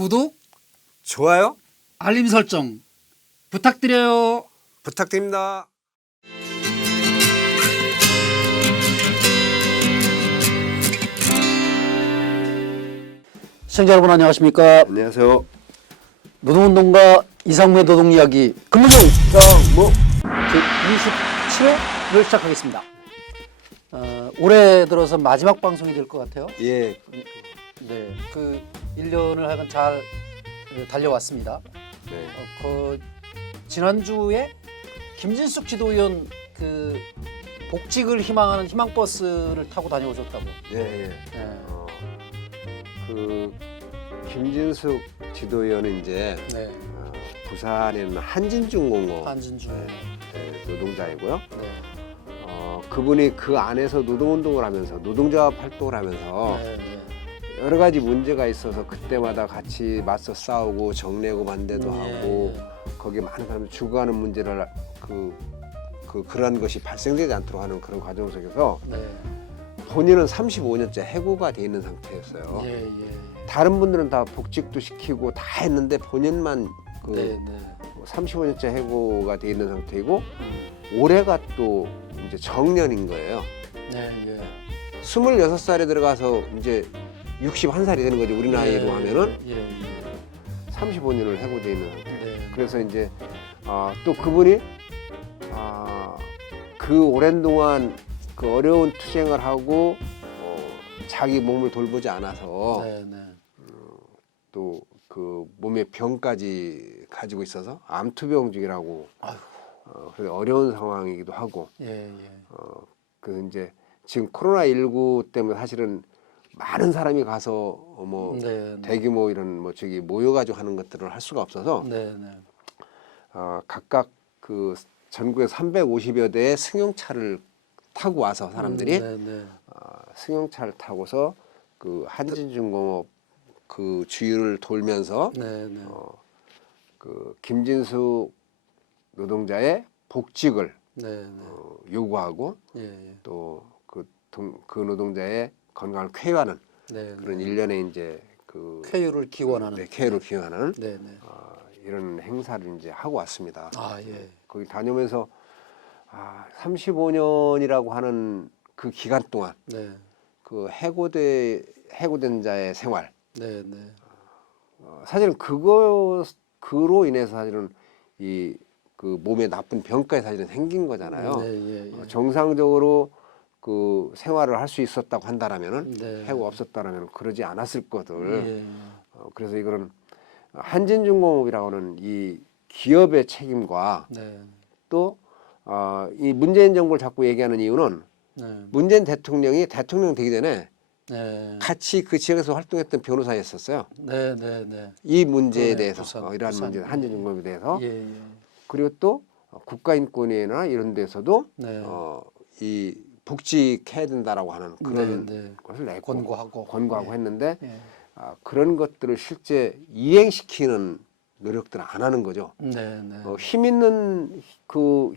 구독, 좋아요 알림 설정 부탁드려요. 부탁드립니다. 시청자 여러분 안녕하십니까? 안녕하세요. 노동운동가 이상무의 노동이야기 근무중 뭐 제27회를 시작하겠습니다. 올해 들어서 마지막 방송이 될 것 같아요. 예, 네, 그 1년을 하여간 잘 달려왔습니다. 네. 지난주에 김진숙 지도위원 그 복직을 희망하는 희망버스를 타고 다녀오셨다고. 예, 예. 네. 그 김진숙 지도위원은 이제 네. 부산에 있는 한진중공업 한진중. 노동자이고요. 네. 그분이 그 안에서 노동운동을 하면서 노동조합 활동을 하면서 네, 네. 여러 가지 문제가 있어서 그때마다 같이 맞서 싸우고 정례고 반대도 네, 하고 네. 거기에 많은 사람들이 죽어가는 문제를 그런 것이 발생되지 않도록 하는 그런 과정 속에서 네. 본인은 35년째 해고가 돼 있는 상태였어요. 예, 예. 다른 분들은 다 복직도 시키고 다 했는데 본인만 그 네, 네. 35년째 해고가 돼 있는 상태이고 올해가 또 이제 정년인 거예요. 네, 예. 26살에 들어가서 이제 61살이 되는 거죠. 우리 나이로 예, 하면은 예, 예. 35년을 해고돼 있는 상태. 네. 그래서 이제 또 그분이 그 오랜 동안 그 어려운 투쟁을 하고 자기 몸을 돌보지 않아서 네, 네. 또 그 몸에 병까지 가지고 있어서 암투병 중이라고 그래서 어려운 상황이기도 하고 예, 예. 그 이제 지금 코로나19 때문에 사실은 많은 사람이 가서 뭐 네, 네. 대규모 이런 뭐 저기 모여가지고 하는 것들을 할 수가 없어서 네, 네. 각각 그 전국에 350여 대의 승용차를 타고 와서 사람들이 네, 네. 승용차를 타고서 그 한진중공업 그 주위를 돌면서 네, 네. 그 김진숙 노동자의 복직을 네, 네. 요구하고 예, 예. 또 그 노동자의 건강을 쾌유하는 네, 그런 네. 일련의 이제 그 쾌유를 기원하는. 네, 쾌유를 기원하는 네, 네. 이런 행사를 이제 하고 왔습니다. 아, 예. 거기 다녀오면서 35년이라고 하는 그 기간 동안 네. 그 해고된 자의 생활 네, 네. 사실은 그로 인해서 사실은 이 그 몸에 나쁜 병까지 사실은 생긴 거잖아요. 네, 예, 예. 정상적으로 그 생활을 할 수 있었다고 한다라면은 네. 해고 없었다라면 그러지 않았을 것들. 예, 예. 그래서 이거는 한진중공업이라고는 이 기업의 책임과 네. 또 이 문재인 정부를 자꾸 얘기하는 이유는 네. 문재인 대통령이 대통령 되기 전에 네. 같이 그 지역에서 활동했던 변호사였었어요. 네, 네, 네. 이 문제에 그러네요. 대해서 부산, 이러한 부산. 문제 한진중공업에 대해서 예, 예. 그리고 또 국가인권위나 이런 데서도 네. 이 복직해야 된다라고 하는 그런 네, 네. 것을 내고 권고하고. 예. 했는데 예. 그런 것들을 실제 이행시키는 노력들을 안 하는 거죠. 네, 네.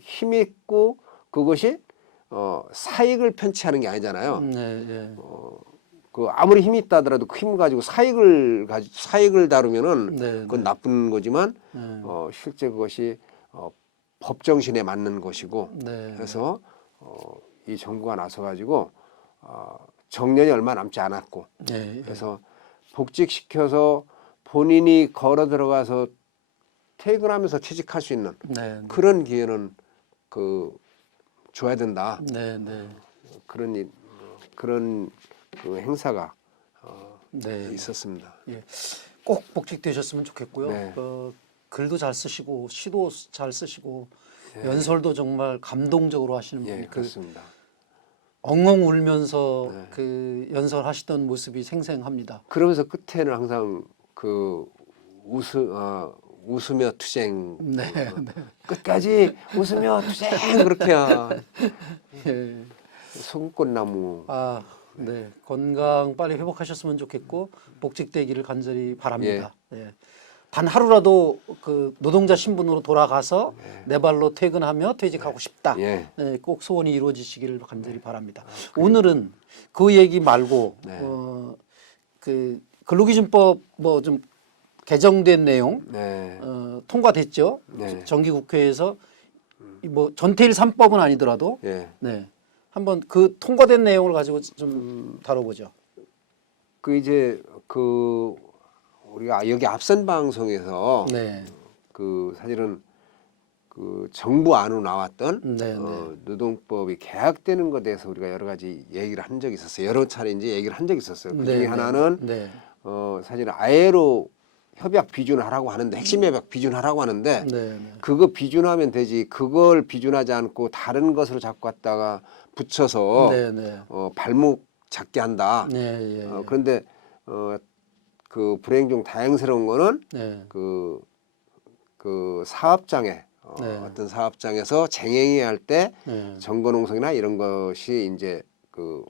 힘 있고 그것이 사익을 편취하는 게 아니잖아요. 네, 예. 그 아무리 힘이 있다 하더라도 그 힘 가지고 사익을 다루면은 네, 그건 네. 나쁜 거지만 네. 실제 그것이 법 정신에 맞는 것이고 네. 그래서 이 정부가 나서 가지고 정년이 얼마 남지 않았고 예, 예. 그래서 복직시켜서 본인이 걸어 들어가서 퇴근하면서 퇴직할 수 있는 네, 네. 그런 기회는 줘야 된다. 네, 네. 그런 그 행사가 네. 있었습니다. 예. 꼭 복직되셨으면 좋겠고요. 네. 글도 잘 쓰시고 시도 잘 쓰시고 연설도 정말 감동적으로 하시는 예, 분이 그렇습니다. 엉엉 울면서 네. 그 연설하시던 모습이 생생합니다. 그러면서 끝에는 항상 그 웃으며 투쟁 네, 네. 끝까지 웃으며 투쟁 그렇게 예. 소금꽃나무 네. 건강 빨리 회복하셨으면 좋겠고 복직되기를 간절히 바랍니다. 예. 단 하루라도 그 노동자 신분으로 돌아가서 내 발로 퇴근하며 퇴직하고 싶다. 예. 네, 꼭 소원이 이루어지시기를 간절히 바랍니다. 오늘은 그 얘기 말고 네. 그 근로기준법 뭐 좀 개정된 내용 네. 통과됐죠. 네. 정기국회에서 뭐 전태일 3법은 아니더라도 예. 네. 한번 그 통과된 내용을 가지고 좀 다뤄보죠. 그 이제 그 우리가 여기 앞선 방송에서 네. 그 사실은 그 정부 안으로 나왔던 네, 노동법이 개혁되는 것에 대해서 우리가 여러 가지 얘기를 한 적이 있었어요. 여러 차례 이제 얘기를 한 적이 있었어요. 그 중에 네, 하나는 네. 사실은 아예로 협약 비준하라고 하는데 핵심 협약 비준하라고 하는데 네, 그거 비준하면 되지 그걸 비준하지 않고 다른 것으로 자꾸 갖다가 붙여서 네, 네. 발목 잡게 한다. 네, 예, 예. 그런데 그 불행 중 다행스러운 거는 네. 그 사업장에 네. 어떤 사업장에서 쟁행해야 할 때 네. 정거농성이나 이런 것이 이제 그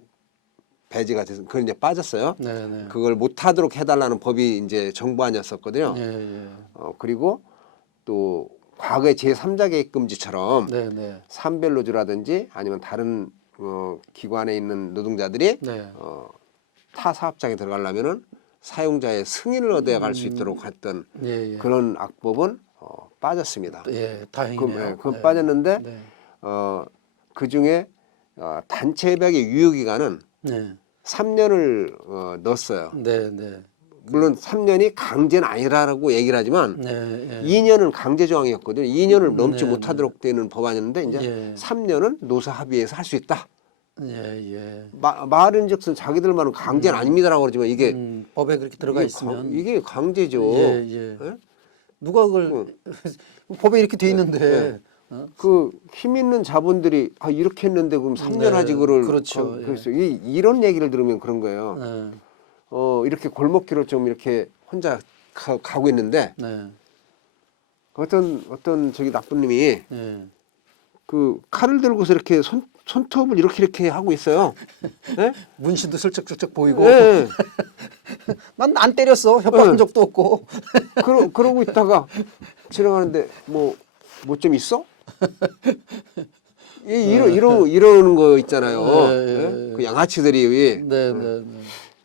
배제가 돼서 그건 이제 빠졌어요. 네, 네. 그걸 못하도록 해달라는 법이 이제 정부안이었었거든요. 예, 예. 그리고 또 과거의 제3자 계획금지처럼 네, 네. 산별노조라든지 아니면 다른 기관에 있는 노동자들이 네. 타 사업장에 들어가려면은 사용자의 승인을 얻어야 갈 수 있도록 했던 예, 예. 그런 악법은 빠졌습니다. 예, 다행이네요. 그건 네. 빠졌는데 네. 그 중에 단체 협약의 유효 기간은 네. 3년을 넣었어요. 네, 네. 물론 3년이 강제는 아니라고 얘기를 하지만 네, 예. 2년은 강제 조항이었거든요. 2년을 넘지 네, 못하도록 되는 법안이었는데 이제 예. 3년은 노사 합의해서 할 수 있다. 예, 예. 말은즉슨 자기들만은 강제는 아닙니다라고 그러지만 이게 법에 그렇게 들어가 이게 있으면 이게 강제죠. 예, 예. 예? 누가 그걸 법에 이렇게 돼 있는데 그 힘 있는 자본들이 이렇게 했는데 그럼 3년 네, 하지 그걸 그렇죠. 예. 그래서 이런 얘기를 들으면 그런 거예요. 네. 이렇게 골목길을 좀 이렇게 혼자 가고 있는데 네. 어떤 저기 나쁜 님이 예. 그 칼을 들고서 이렇게 손톱을 이렇게 하고 있어요. 예? 문신도 슬쩍슬쩍 보이고 예. 난 안 때렸어. 협박한 네. 적도 없고. 그러고 있다가 지나가는데 뭐 좀 있어? 이러는 거 있잖아요. 예, 예? 그 양아치들이 네, 네,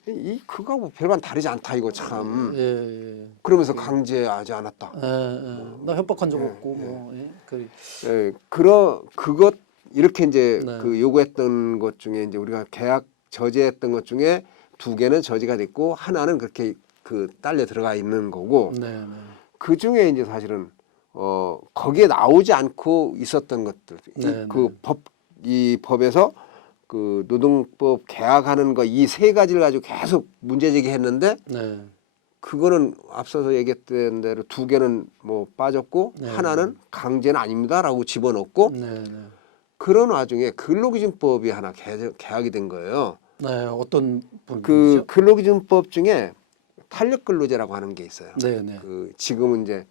네. 그거하고 별반 다르지 않다 이거 참. 예, 예. 그러면서 강제하지 않았다. 예, 예. 나 협박한 적 없고 뭐. 예. 예, 그것 이렇게 이제 네. 그 요구했던 것 중에 이제 우리가 계약 저지했던 것 중에 2개는 저지가 됐고 하나는 그렇게 그 딸려 들어가 있는 거고 네, 네. 그 중에 이제 사실은 거기에 나오지 않고 있었던 것들 네, 이 법에서 그 노동법 개혁하는 거 이 3가지를 가지고 계속 문제 제기했는데 네. 그거는 앞서서 얘기했던 대로 2개는 뭐 빠졌고 네. 하나는 강제는 아닙니다라고 집어넣고 네, 네. 그런 와중에 근로기준법이 하나 개혁이 된 거예요. 네, 어떤 그 부분이죠? 근로기준법 중에 탄력근로제라고 하는 게 있어요. 네, 네. 그 지금은 이제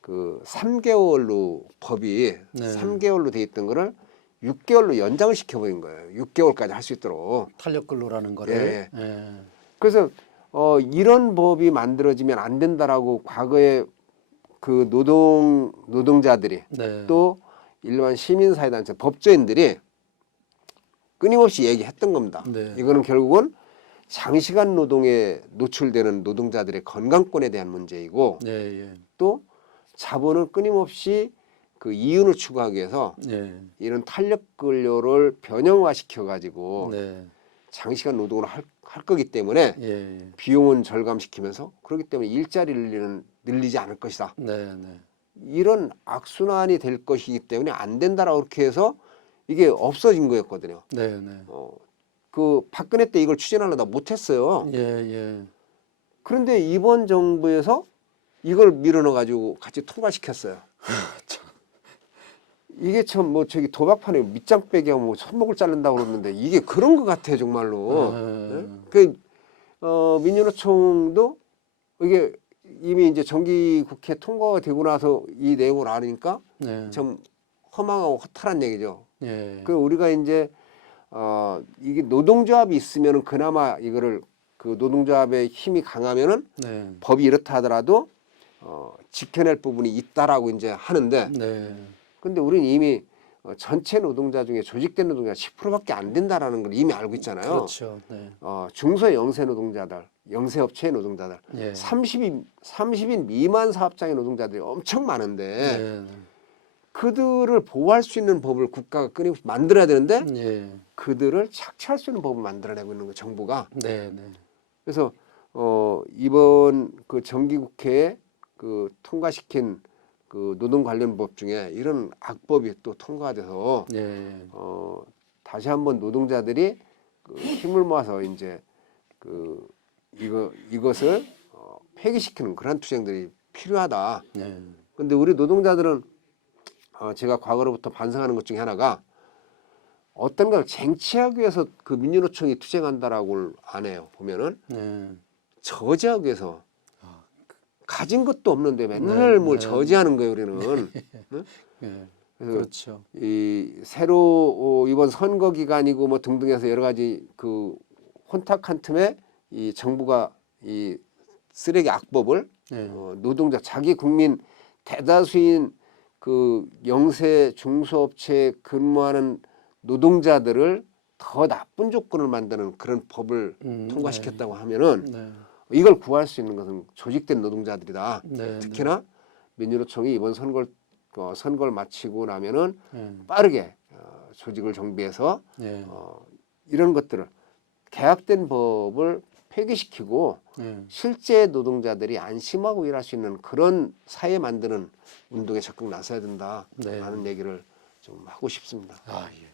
그 3개월로 법이 네. 3개월로 돼 있던 거를 6개월로 연장을 시켜버린 거예요. 6개월까지 할 수 있도록. 탄력 근로라는 거를. 예. 예. 그래서 이런 법이 만들어지면 안 된다라고 과거에 그 노동자들이 네. 또 일반 시민사회단체 법조인들이 끊임없이 얘기했던 겁니다. 네. 이거는 결국은 장시간 노동에 노출되는 노동자들의 건강권에 대한 문제이고 네, 예. 또 자본은 끊임없이 그 이윤을 추구하기 위해서 네. 이런 탄력 근로를 변형화시켜 가지고 네. 장시간 노동을 할 거기 때문에 예, 예. 비용은 절감시키면서 그렇기 때문에 일자리를 늘리지 않을 것이다. 네, 네. 이런 악순환이 될 것이기 때문에 안 된다라고 그렇게 해서 이게 없어진 거였거든요. 네, 네. 그 박근혜 때 이걸 추진하려다 못했어요. 예, 예. 그런데 이번 정부에서 이걸 밀어넣어 가지고 같이 통과시켰어요. 이게 참 뭐 저기 도박판에 밑장 빼기 하면 뭐 손목을 자른다고 그러는데 이게 그런 것 같아요 정말로. 예? 그 민주노총도 이게 이미 이제 정기국회 통과가 되고 나서 이 내용을 아니까 네. 참 허망하고 허탈한 얘기죠. 예. 그 우리가 이제 이게 노동조합이 있으면은 그나마 이거를 그 노동조합의 힘이 강하면은 네. 법이 이렇다 하더라도 지켜낼 부분이 있다라고 이제 하는데 네. 근데 우리는 이미 전체 노동자 중에 조직된 노동자가 10%밖에 안 된다라는 걸 이미 알고 있잖아요. 그렇죠. 네. 중소 영세 노동자들 영세업체 노동자들, 예. 30인 미만 사업장의 노동자들이 엄청 많은데 예. 그들을 보호할 수 있는 법을 국가가 끊임없이 만들어야 되는데 예. 그들을 착취할 수 있는 법을 만들어내고 있는 거 정부가. 네, 네. 그래서 이번 그 정기국회에 그 통과시킨 그 노동 관련 법 중에 이런 악법이 또 통과돼서 예. 다시 한번 노동자들이 그 힘을 모아서 이제 그 이것을 폐기시키는 그런 투쟁들이 필요하다. 예. 근데 우리 노동자들은 제가 과거로부터 반성하는 것 중에 하나가 어떤 걸 쟁취하기 위해서 그 민주노총이 투쟁한다라고 안 해요. 보면은 예. 저지하기 위해서 가진 것도 없는데 맨날 뭘 저지하는 거예요, 우리는. 응? 예. 그래서 그렇죠. 이 새로 이번 선거 기간이고 뭐 등등해서 여러 가지 그 혼탁한 틈에 이 정부가 이 쓰레기 악법을 예. 노동자 자기 국민 대다수인 그 영세 중소업체에 근무하는 노동자들을 더 나쁜 조건을 만드는 그런 법을 통과시켰다고 하면은 네. 이걸 구할 수 있는 것은 조직된 노동자들이다. 네. 특히나 민주노총이 이번 선거를 마치고 나면은 네. 빠르게 조직을 정비해서 네. 이런 것들을 계약된 법을 폐기시키고 네. 실제 노동자들이 안심하고 일할 수 있는 그런 사회 만드는 운동에 적극 나서야 된다라는 얘기를 좀 하고 싶습니다. 아, 예.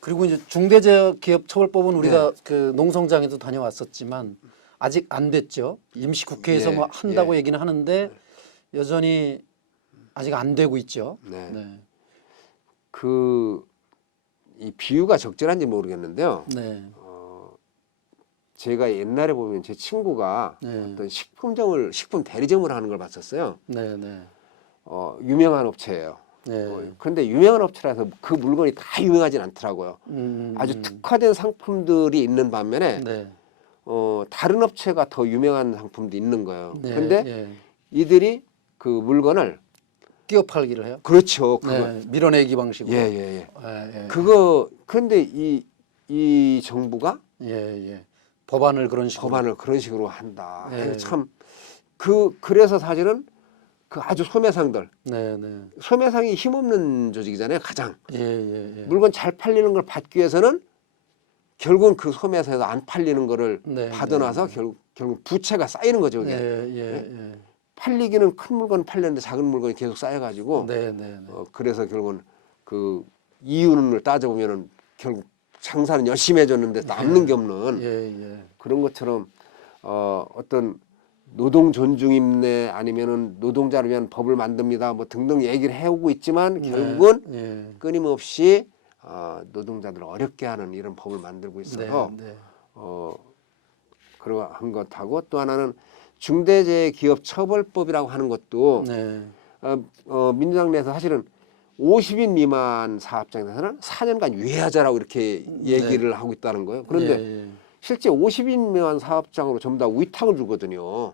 그리고 이제 중대재해기업처벌법은 우리가 그 농성장에도 다녀왔었지만 아직 안 됐죠. 임시국회에서 예, 뭐 한다고 예. 얘기는 하는데 여전히 아직 안 되고 있죠. 네. 네. 이 비유가 적절한지 모르겠는데요. 네. 제가 옛날에 보면 제 친구가 네. 어떤 식품 대리점을 하는 걸 봤었어요. 네. 네. 유명한 업체예요. 네. 그런데 유명한 업체라서 그 물건이 다 유명하진 않더라고요. 아주 특화된 상품들이 있는 반면에 네. 다른 업체가 더 유명한 상품도 있는 거예요. 네. 근데 예. 이들이 그 물건을 끼어 팔기를 해요. 그렇죠. 그거 네. 밀어내기 방식으로. 예. 예. 예. 그거 근데 이 정부가 예. 예. 법안을 그런 식으로. 법안을 그런 식으로 한다. 네. 참 그래서 사실은 그 아주 소매상들 네. 네. 소매상이 힘없는 조직이잖아요. 가장 예. 물건 잘 팔리는 걸 받기 위해서는 결국은 그 소매상에서 안 팔리는 거를 네, 받아놔서 결국 부채가 쌓이는 거죠. 그게. 예. 팔리기는 큰 물건 팔렸는데 작은 물건이 계속 쌓여가지고 네. 그래서 결국은 그 이윤을 따져보면은 결국 장사는 열심히 해줬는데 남는 게 없는 예. 그런 것처럼 어떤 노동 존중 임내 아니면은 노동자를 위한 법을 만듭니다 뭐 등등 얘기를 해오고 있지만 결국은 끊임없이 노동자들을 어렵게 하는 이런 법을 만들고 있어서 그러한 것하고 또 하나는 중대재해기업처벌법이라고 하는 것도 민주당 내에서 사실은 50인 미만 사업장에서는 4년간 유예하자라고 이렇게 얘기를 하고 있다는 거예요. 그런데 실제 50인 미만 사업장으로 전부 다 위탁을 주거든요.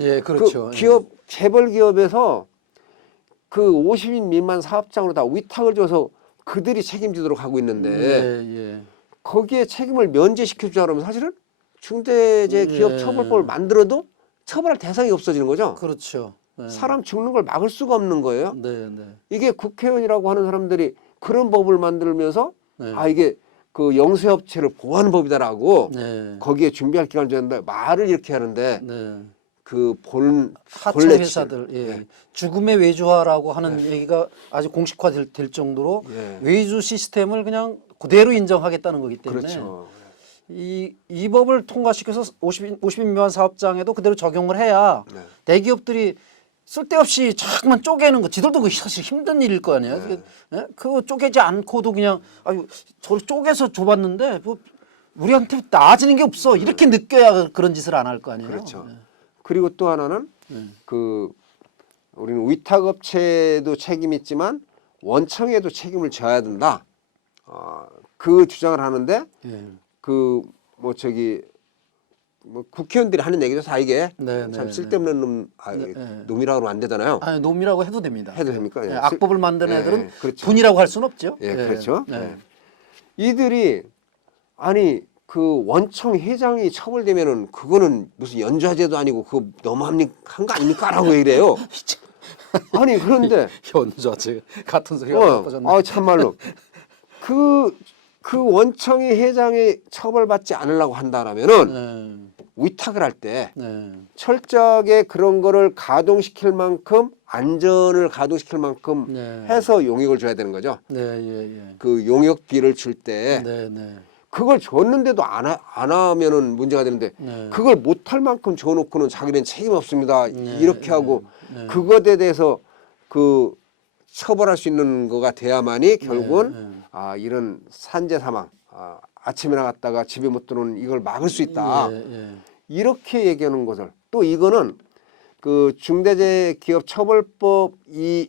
예, 그렇죠. 그 기업 재벌 기업에서 그 50인 미만 사업장으로 다 위탁을 줘서 그들이 책임지도록 하고 있는데 거기에 책임을 면제시켜 주자 그러면 사실은 중대재해기업처벌법을 만들어도 처벌할 대상이 없어지는 거죠. 그렇죠. 사람 죽는 걸 막을 수가 없는 거예요. 네. 이게 국회의원이라고 하는 사람들이 그런 법을 만들면서 이게 그 영세업체를 보호하는 법이다라고 거기에 준비할 기간을 줬는데 말을 이렇게 하는데 그 하청 회사들 죽음의 외주화라고 하는 얘기가 아주 공식화될 정도로 외주 시스템을 그냥 그대로 인정하겠다는 거기 때문에 그렇죠. 이 법을 통과시켜서 50인 미만 사업장에도 그대로 적용을 해야 대기업들이 쓸데없이 자꾸만 쪼개는 거 지들도 그 사실 힘든 일일 거 아니에요. 그거 쪼개지 않고도 그냥 저를 쪼개서 줘봤는데 뭐 우리한테 나아지는 게 없어 이렇게 느껴야 그런 짓을 안 할 거 아니에요. 그렇죠. 그리고 또 하나는 우리는 위탁업체도 책임 있지만 원청에도 책임을 져야 된다. 그 주장을 하는데 국회의원들이 하는 얘기죠. 다 이게 참 쓸데없는 놈이라고 하면 안 되잖아요. 놈이라고 해도 됩니다. 해도 됩니까? 악법을 만든 애들은 그렇죠. 분이라고 할 수는 없죠. 그렇죠. 이들이 그 원청 회장이 처벌되면은 그거는 무슨 연좌제도 아니고 그거 너무한 거 아닙니까라고 이래요. 아니 그런데 현좌제 같은 소리가 나빠졌네. 참말로 그 원청이 회장이 처벌받지 않으려고 한다라면은 위탁을 할 때 철저하게 그런 거를 가동시킬 만큼 안전을 가동시킬 만큼 해서 용역을 줘야 되는 거죠. 그 용역비를 줄 때 그걸 줬는데도 안 하면은 문제가 되는데 그걸 못할 만큼 줘놓고는 자기는 책임 없습니다. 이렇게 하고 그것에 대해서 그 처벌할 수 있는 거가 돼야만이 결국은 이런 산재 사망 아침에 나갔다가 집에 못 들어오는 이걸 막을 수 있다. 이렇게 얘기하는 것을 또 이거는 그 중대재해기업처벌법 이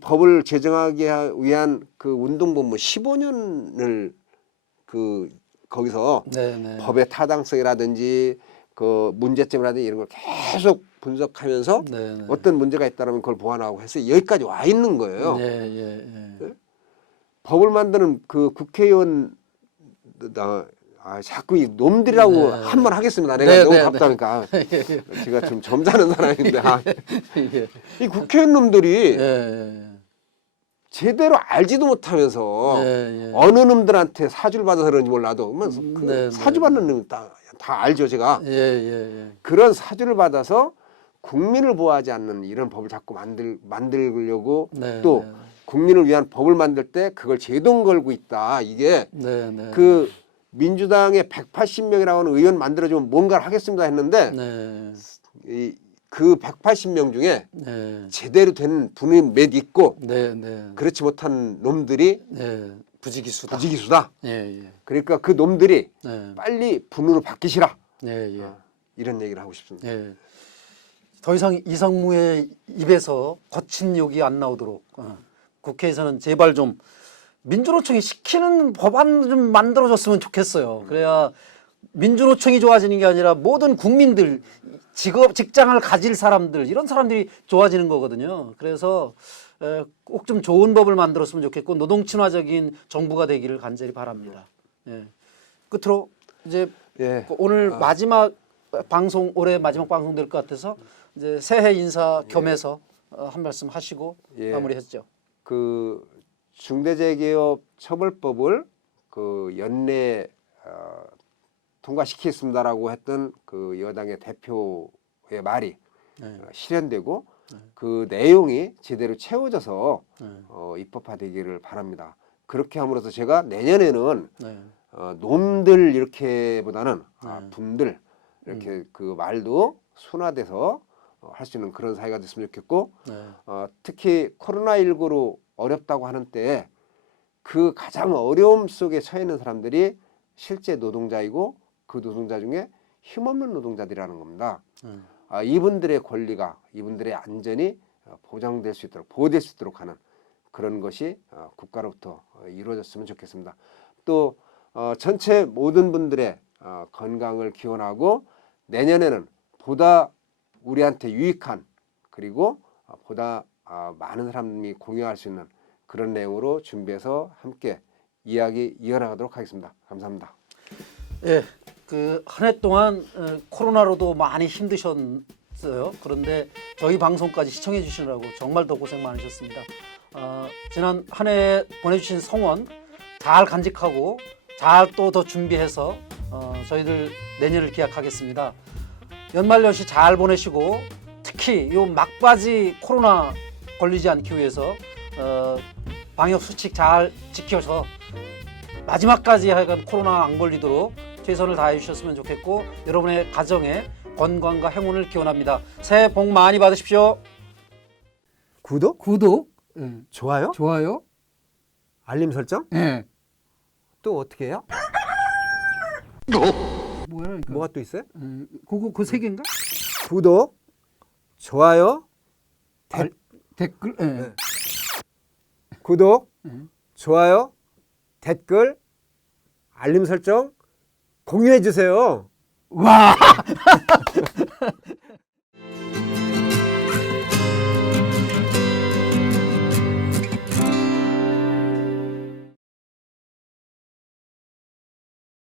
법을 제정하기 위한 그 운동본문 15년을 그 거기서 법의 타당성이라든지 그 문제점이라든지 이런 걸 계속 분석하면서 어떤 문제가 있다면 그걸 보완하고 해서 여기까지 와 있는 거예요. 법을 만드는 그 국회의원 자꾸 이 놈들이라고 한 말 하겠습니다. 내가 너무 답답하니까 제가 좀 점잖은 사람인데 이 국회의원 놈들이 제대로 알지도 못하면서 어느 놈들한테 사주를 받아서 그런지 몰라도 그 사주 받는 놈 다 알죠 제가. 그런 사주를 받아서 국민을 보호하지 않는 이런 법을 자꾸 만들려고 또 국민을 위한 법을 만들 때 그걸 제동 걸고 있다. 이게 그 민주당의 180명이라고 하는 의원 만들어주면 뭔가를 하겠습니다 했는데 그 180명 중에 제대로 된 분이 몇 있고 그렇지 못한 놈들이 부지기수다. 그러니까 그 놈들이 빨리 분으로 바뀌시라. 이런 얘기를 하고 싶습니다. 더 이상 이상무의 입에서 거친 욕이 안 나오도록 국회에서는 제발 좀 민주노총이 시키는 법안 좀 만들어줬으면 좋겠어요. 그래야 민주노총이 좋아지는 게 아니라 모든 국민들, 직장을 가질 사람들, 이런 사람들이 좋아지는 거거든요. 그래서 꼭 좀 좋은 법을 만들었으면 좋겠고 노동친화적인 정부가 되기를 간절히 바랍니다. 끝으로 이제 오늘 마지막 방송, 올해 마지막 방송 될 것 같아서 이제 새해 인사 겸해서 한 말씀 하시고 마무리했죠. 그 중대재해기업 처벌법을 그 연내 통과시키겠습니다라고 했던 그 여당의 대표의 말이 실현되고 그 내용이 제대로 채워져서 입법화되기를 바랍니다. 그렇게 함으로써 제가 내년에는 놈들 이렇게보다는 분들 이렇게 그 말도 순화돼서 할 수 있는 그런 사회가 됐으면 좋겠고 특히 코로나19로 어렵다고 하는 때에 그 가장 어려움 속에 처해 있는 사람들이 실제 노동자이고 그 노동자 중에 힘없는 노동자들이라는 겁니다. 이분들의 권리가 이분들의 안전이 보장될 수 있도록 보호될 수 있도록 하는 그런 것이 국가로부터 이루어졌으면 좋겠습니다. 또 전체 모든 분들의 건강을 기원하고 내년에는 보다 우리한테 유익한 그리고 보다 많은 사람이 공유할 수 있는 그런 내용으로 준비해서 함께 이야기 이어나가도록 하겠습니다. 감사합니다. 그 한 해 동안 코로나로도 많이 힘드셨어요. 그런데 저희 방송까지 시청해 주시느라고 정말 더 고생 많으셨습니다. 지난 한 해 보내주신 성원 잘 간직하고 잘 또 더 준비해서 저희들 내년을 기약하겠습니다. 연말연시 잘 보내시고 특히 요 막바지 코로나 걸리지 않기 위해서 방역 수칙 잘 지켜서 마지막까지 하여간 코로나 안 걸리도록 최선을 다해 주셨으면 좋겠고 여러분의 가정에 건강과 행운을 기원합니다. 새해 복 많이 받으십시오. 구독, 좋아요, 알림 설정. 또 어떻게 해요? 뭐야 이거? 뭐가 또 있어요? 그 세 개인가? 구독, 좋아요, 댓글. 구독, 좋아요, 댓글, 알림 설정 공유해 주세요. 와.